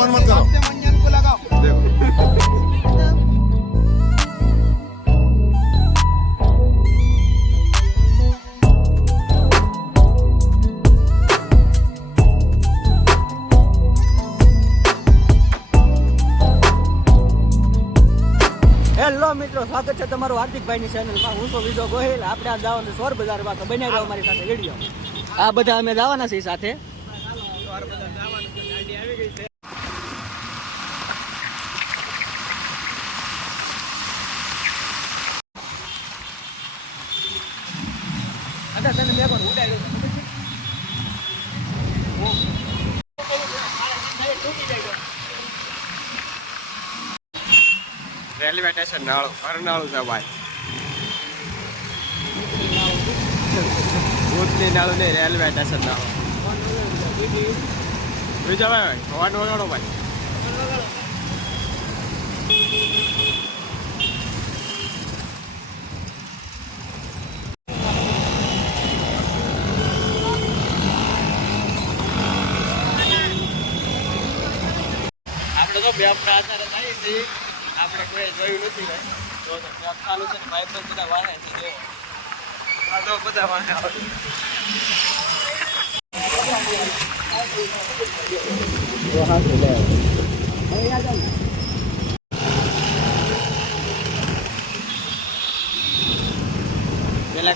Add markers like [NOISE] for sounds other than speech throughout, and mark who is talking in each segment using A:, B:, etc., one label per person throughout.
A: बंद मत करो
B: मंजन को लगाओ
A: देखो
C: હેલો મિત્રો સ્વાગત છે તમારું હાર્દિકભાઈની ચેનલમાં હું તો વિજો ગોહિલ આપણે આ જવાનું સોર બજારમાં તો બન્યા રહ્યો અમારી સાથે વિડીયો આ બધા અમે જવાના છીએ સાથે
D: રેલવે સ્ટેશન નાળું અરનાળું છે ભાઈ ભૂતની નાળું નહીં રેલવે સ્ટેશન નાળું બીજા ભાઈ હોર્ન વગાડો ભાઈ
C: આપણે તો બે પ્રાર્થના થાય છે જોયું નથી ભાઈ ચાલુ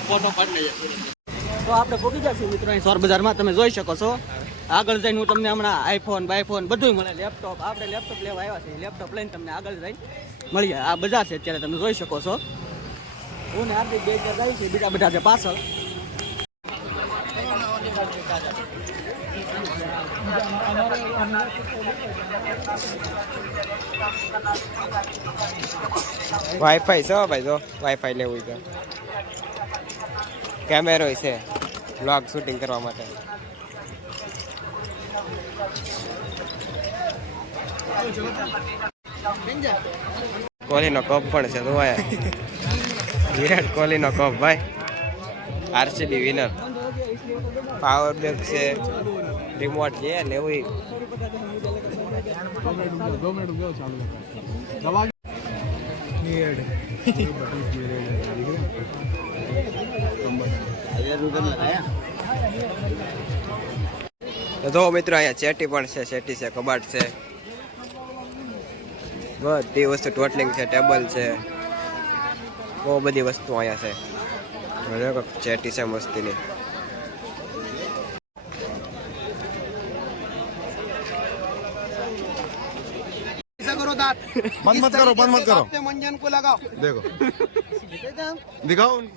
C: ફોટો પાડી લઈએ. તો આપણે પહોંચી જશું મિત્રો. અહીં સોર બજારમાં તમે જોઈ શકો છો. આગળ જઈને હું તમને હમણાં આઈફોન બાઈફોન બધું મળે. લેપટોપ આપણે લેપટોપ લેવા આવ્યા છીએ. લેપટોપ લઈને તમને આગળ જઈને મળીએ આ બજાર છે અત્યારે તમે જોઈ શકો છો. હું ને આપણે બે ચાર જાય છે. બીજા બધા છે પાછળ.
D: વાઈફાઈ છે ભાઈ, જો. વાઈફાઈ લેવું તો કેમેરો છે. બ્લોગ શૂટિંગ કરવા માટે. કોહલીનો કપ પણ છે ધોવાયા વિરાટ કોહલીનો કપ ભાઈ. આરસીબી વિનર પાવર બેગ છે. રિમોટ છે, ને એવું. તો મિત્રો, અહીંયા ચેટી પણ છે, ચેટી છે, કબાટ છે. બધી વસ્તુ ટોટલિંગ છે ટેબલ છે બહુ બધી વસ્તુ અહીંયા છે હવે દેખો ચેટી છે મસ્તીની
B: ऐसा करो दांत
A: बंद
B: इस
A: मत करो,
B: तरीके
A: बंद मत
B: से
A: करो।
B: अपने मंजन को लगाओ
A: देखो दिखाओ उनको।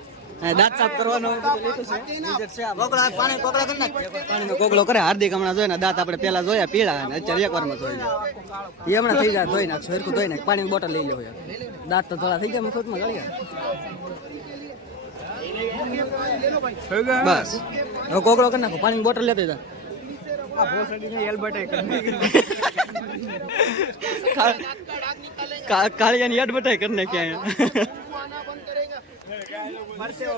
C: દાંત સાફ કરવાનો. પાણીનો કોગળો કરે હાર્દિક હમણાં જોઈને દાંત આપણે પેલા જોયા પીળા અને અત્યારે એક વારમાં જોઈ એ હમણાં થઈ જાય ધોઈ નાખશું હરખું ધોઈ નાખ પાણીની બોટલ લઈ લેવું દાંત તો થોડા થઈ ગયા મફતમાં ગળી ગયા બસ. હવે કોગળો કરી નાખો પાણીની બોટલ લેતો જા કાળિયાની બતાય કરી નાખ્યા અહીંયા. પરસેવો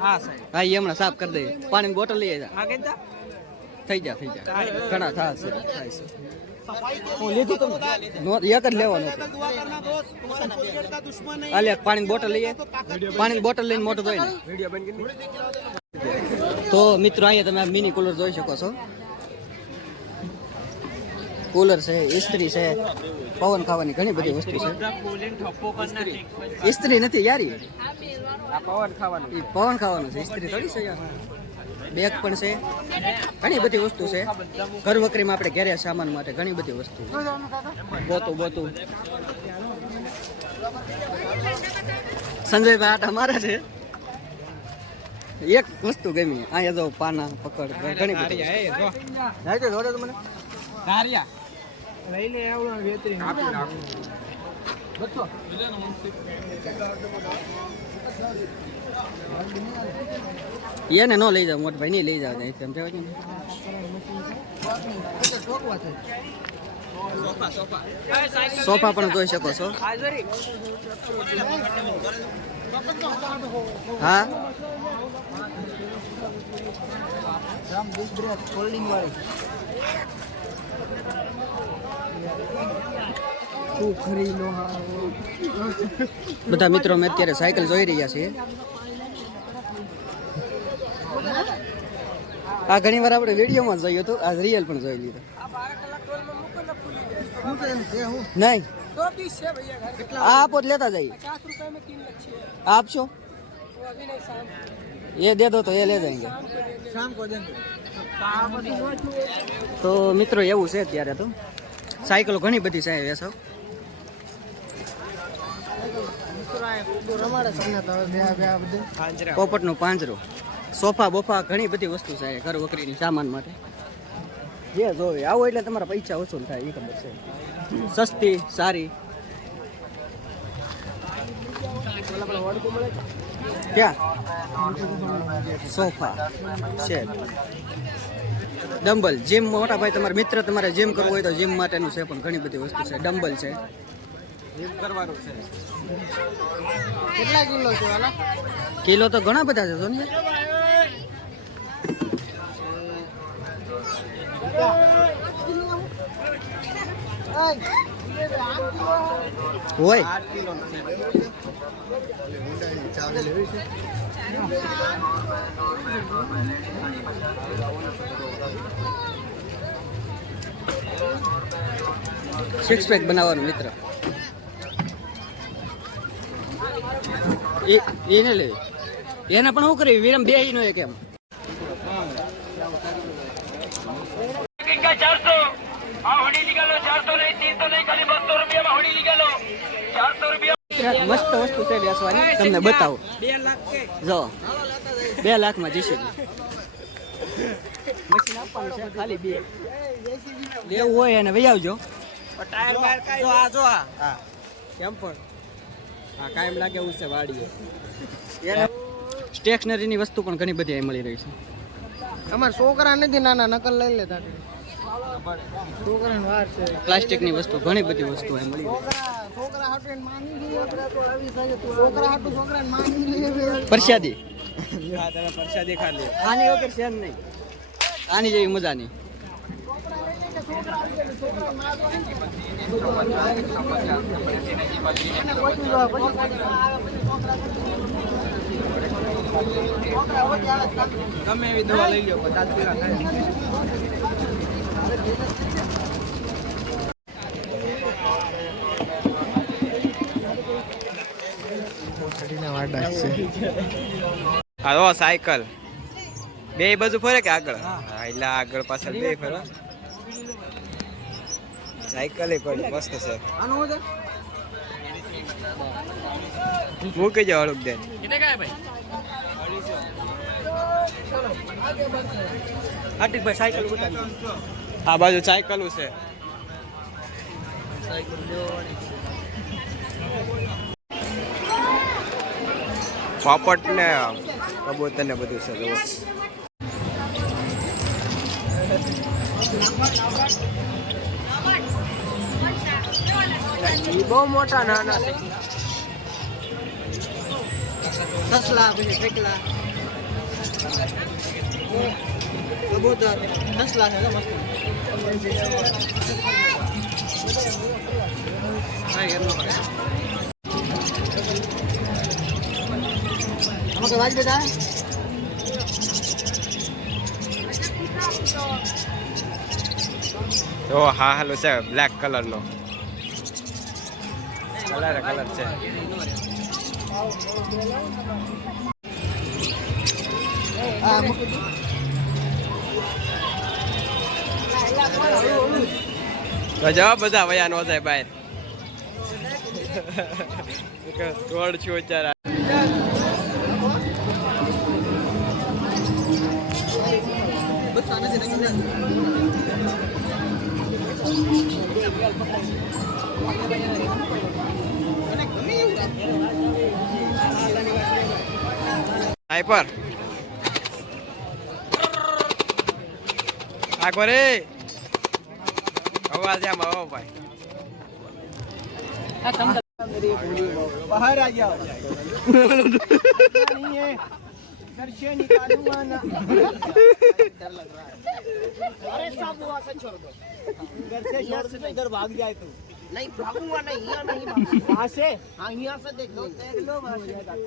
C: હા સાહેબ સાફ કરી દઈએ. પાણીની બોટલ લઈ આવ્યા હા કીધા થઈ જા થઈ જા ઘણા થાશે થાય છે. પાણી બોટલ લઈએ પાણી બોટલ લઈને મોટો જોઈ તો મિત્રો અહીંયા તમે મિની કુલર જોઈ શકો છો. કુલર છે ઇસ્ત્રી છે પવન ખાવાની ઘણી બધી વસ્તુ છે. ઇસ્ત્રી નથી યારી?
D: પવન ખાવાનું
C: પવન ખાવાનું છે ઇસ્ત્રી થોડી છે બેગ પણ છે. ઘણી બધી વસ્તુ છે. ઘર વકરીમાં આપણે ઘેરે સામાન માટે ઘણી બધી વસ્તુ બોતું બોતું સંજયભાઈ આટા મારા છે. એક વસ્તુ ગમી. અહીંયા જો પાના પકડ ઘણી બધી વસ્તુ. આવડો વેતરી. આપી તો બચ્ચો એને ન લઈ જાવ મોટ ભાઈ નહીં લઈ જાવ ત્યાં સમજાવ ને? સોફા પણ જોઈ શકો છો. હા? બધા મિત્રો મેં અત્યારે સાયકલ જોઈ રહ્યા છીએ આ ઘણી વાર આપણે વિડીયોમાં જોયું હતું આ રિયલ પણ જોઈ લીધું નહીં આ આપો તો લેતા જઈએ આ આપશો ये दे दो तो ये ले जाएंगे તો મિત્રો એવું છે અત્યારે તો સાયકલો ઘણી બધી છે વેસવ પોપટનું પાંજરું. સોફા બોફા ઘણી બધી વસ્તુ છે ઘર વકરીની સામાન માટે. જે જોવે આવો એટલે તમારા પૈસા ઓછું થાય એ ખબર છે. સસ્તી સારી. ક્યાં? સોફા. છે. ડમ્બલ. જીમ મોટા ભાઈ તમારા મિત્ર તમારે જીમ કરવું હોય તો જીમ માટેનું છે પણ ઘણી બધી વસ્તુ છે. ડમ્બલ છે.
B: કેટલા કિલો છે વાલા?
C: કિલો તો ઘણા બધા છે જો હોય. સિક્સ પેક બનાવવાનું મિત્ર. એને લે. એને પણ શું કરી વિરમ બે નો એક એમ. મસ્ત વસ્તુ છે બેસવાની. તમને બતાવો. જો. બે લાખમાં જશે. મશીન આપવાનું છે ખાલી બે. લેવું હોય એને વહી આવજો જો આ જો આ. કેમ પણ? હા કાયમ લાગે એવું છે વાડીએ. સ્ટેશનરીની વસ્તુ પણ ઘણી બધી અહીં મળી રહી છે.
B: અમાર છોકરા નથી નાના નકલ લઈ લેતા
C: પ્લાસ્ટિકની વસ્તુ ઘણી બધી વસ્તુ અહીં મળી પ્રસાદી.
D: પ્રસાદી ખાલી.
C: આની વગર છે નહીં. આની જેવી મજા નહીં
B: ગમે એવી દવા લઈ
D: લો સાયકલ. બે બાજુ ફરે કે આગળ? હા, એટલે આગળ પાછળ બે ફરવા સાયકલ એ પડી મસ્ત છે.
B: આનું છે?
D: મૂકી જાવ અડુક દે.
C: હાર્દિકભાઈ સાયકલ બતાવી
D: આ બાજુ સાયકલું છે. પોપટ ને કબૂતર ને બધું છે જુઓ
B: બહુ મોટા નાના
C: સસલા પછી ફેકલા કબૂતર. સસલા છે મસ્ત. હા, વાજ કરે.
D: જો હા, હેલો છે બ્લેક કલર નો. કલર કલર છે. તો જવા બધા વયા નો જાય બહાર. ગોળ છું અત્યારે.
C: બસ આના જ થાય.
D: હાઈપર આગો રે અવાજ આમ આવો ભાઈ
B: बाहर आ जाओ नहीं है घर से निकालूंगा ना डर लग रहा है अरे सब वहां से छोड़ दो घर से से इधर भाग जाए तू। नहीं भागूँगा नहीं यहाँ नहीं वहाँ से? हाँ यहाँ से देख लो। देख लो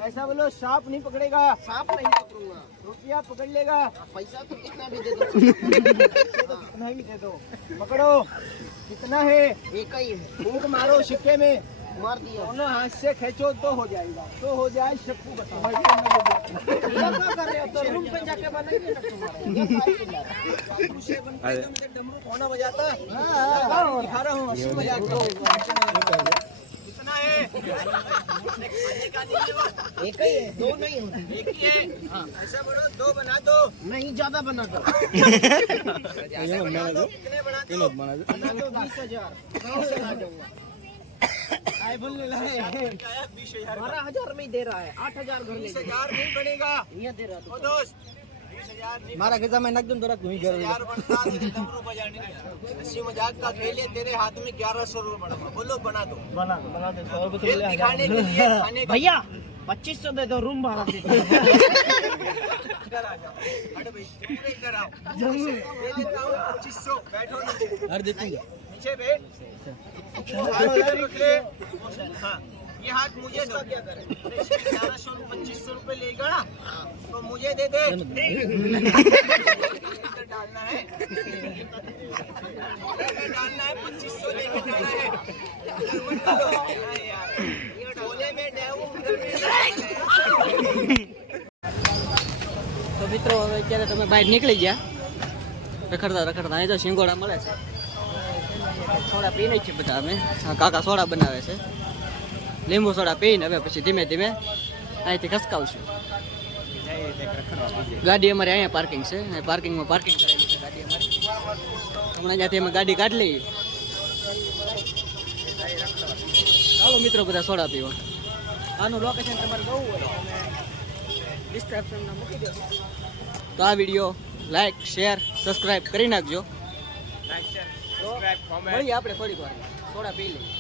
B: ऐसा बोलो सांप नहीं पकड़ेगा। सांप नहीं पकड़ूँगा। रुपया पकड़ लेगा। पैसा तो कितना भी दे दो। कितना भी दे दो। पकड़ो। कितना है? एक ही है। फूक मारो सिक्के में। मार दिया। दोनों हाथ से खेचो तो हो जाएगा। तो हो जाए सबको बताओ। कितना [LAUGHS] है एक ही। है। दो नहीं होती एक ही है ऐसा बोलो दो बना दो। नहीं ज़्यादा बना दो। कितने बना दो। बना दो। [LAUGHS] बीस हज़ार आईफोन ले लाए बीस हज़ार बारह हज़ार में दे रहा है आठ हज़ार घर बीस तो हज़ार नहीं बनेगा। यहाँ दे रहा तो दोस्त मारा गजा मैं नकदम दौलत घूम गया यार बनता अस्सी मज़ाक का खेल है तेरे हाथ में ग्यारह सौ रुपए बना बोलो बना दो। बना दो बना दो सौ रुपए तो दिखाने के लिए खाने भैया पच्चीस सौ दे दो रूम भाड़ा इधर आओ। पच्चीस सौ बैठो हर देखूँगा देते नीचे बैठ हाथ इधर रख ले हाँ ये हाथ मुझे दो क्या करें ग्यारह सौ पच्चीस सौ रूपये लेगा ना तो मुझे दे दे इधर डालना है इधर डालना है पच्चीस सौ लेके जाना है इधर मत डालो हाँ यार ये डोले में डेवो उधर में
C: તો મિત્રો હવે અત્યારે તમે બહાર નીકળી ગયા રખડતા રખડતા અહીં તો શિંગોડા મળે છે સોડા પીને જ છે બધા અમે. કાકા સોડા બનાવે છે. લીંબુ સોડા પીને હવે પછી ધીમે ધીમે અહીંથી ખસકાવશું. ગાડી અમારે અહીંયા પાર્કિંગ છે. અહીંયા પાર્કિંગમાં પાર્કિંગ કરેલી છે ગાડી અમારી. હમણાં ત્યાંથી અમે ગાડી કાઢી લઈએ. ચાલો મિત્રો, બધા સોડા પીવા. આનું લોકેશન તમારે બહુ ડિસ્ક્રિપ્શનમાં મૂકી દો. તો આ વીડિયો લાઈક શેર સબસ્ક્રાઈબ કરી નાખજો. આપણે થોડીક વાર સોડા પી લઈએ.